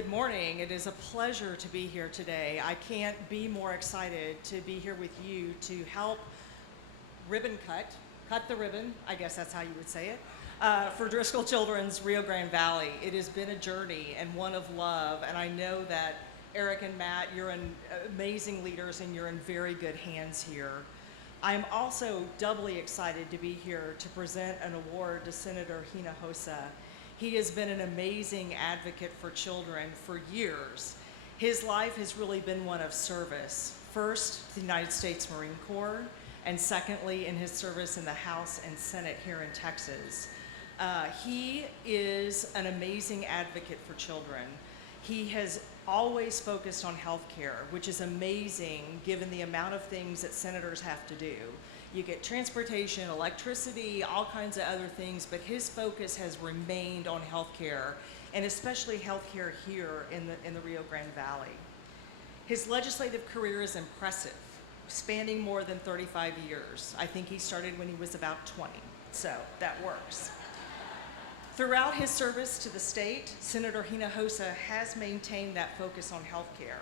good morning. It is a pleasure to be here today. I can't be more excited to be here with you to help cut the ribbon, I guess that's how you would say it, for Driscoll Children's Rio Grande Valley. It has been a journey and one of love, and I know that Eric and Matt, you're amazing leaders and you're in very good hands here. I'm also doubly excited to be here to present an award to Senator Hinojosa. He has been an amazing advocate for children for years. His life has really been one of service. First, the United States Marine Corps, and secondly, in his service in the House and Senate here in Texas. He is an amazing advocate for children. He has always focused on health care, which is amazing given the amount of things that senators have to do. You get transportation, electricity, all kinds of other things, but his focus has remained on health care, and especially health care here in the Rio Grande Valley. His legislative career is impressive, spanning more than 35 years. I think he started when he was about 20, so that works. Throughout his service to the state, Senator Hinojosa has maintained that focus on health care.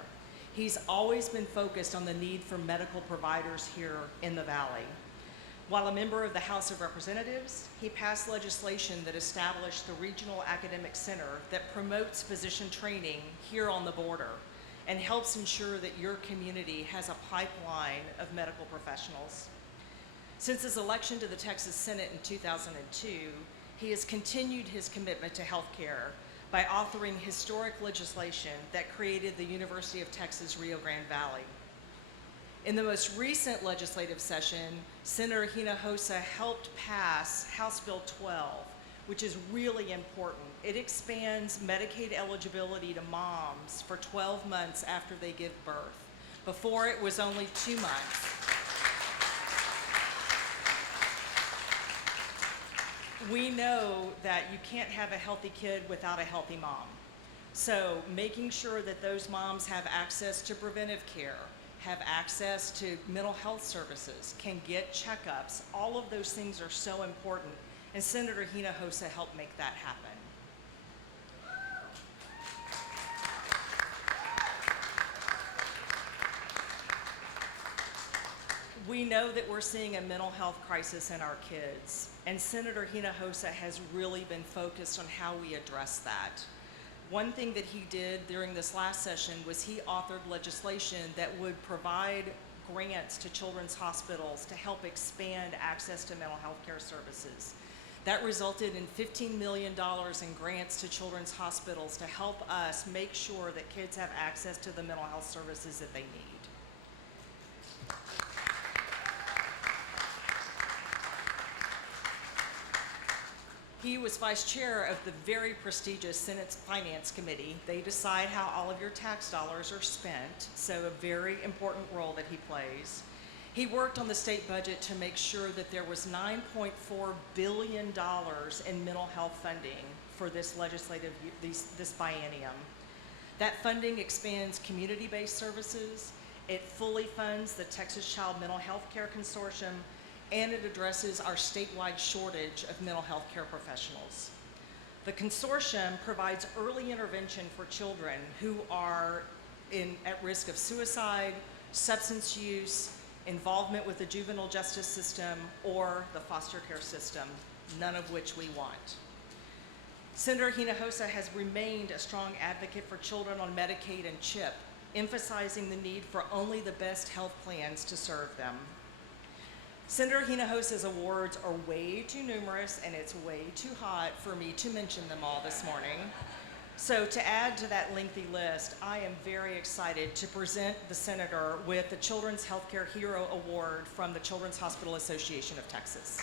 He's always been focused on the need for medical providers here in the Valley. While a member of the House of Representatives, he passed legislation that established the Regional Academic Center that promotes physician training here on the border and helps ensure that your community has a pipeline of medical professionals. Since his election to the Texas Senate in 2002, he has continued his commitment to health care by authoring historic legislation that created the University of Texas Rio Grande Valley. In the most recent legislative session, Senator Hinojosa helped pass House Bill 12, which is really important. It expands Medicaid eligibility to moms for 12 months after they give birth. Before, it was only 2 months. We know that you can't have a healthy kid without a healthy mom. So making sure that those moms have access to preventive care, have access to mental health services, can get checkups, all of those things are so important, and Senator Hinojosa helped make that happen. We know that we're seeing a mental health crisis in our kids, and Senator Hinojosa has really been focused on how we address that. One thing that he did during this last session was he authored legislation that would provide grants to children's hospitals to help expand access to mental health care services. That resulted in $15 million in grants to children's hospitals to help us make sure that kids have access to the mental health services that they need. He was vice chair of the very prestigious Senate Finance Committee. They decide how all of your tax dollars are spent, so a very important role that he plays. He worked on the state budget to make sure that there was $9.4 billion in mental health funding for this biennium. That funding expands community-based services, it fully funds the Texas Child Mental Health Care Consortium, and it addresses our statewide shortage of mental health care professionals. The consortium provides early intervention for children who are at risk of suicide, substance use, involvement with the juvenile justice system, or the foster care system, none of which we want. Senator Hinojosa has remained a strong advocate for children on Medicaid and CHIP, emphasizing the need for only the best health plans to serve them. Senator Hinojosa's awards are way too numerous, and it's way too hot for me to mention them all this morning. So to add to that lengthy list, I am very excited to present the senator with the Children's Healthcare Hero Award from the Children's Hospital Association of Texas.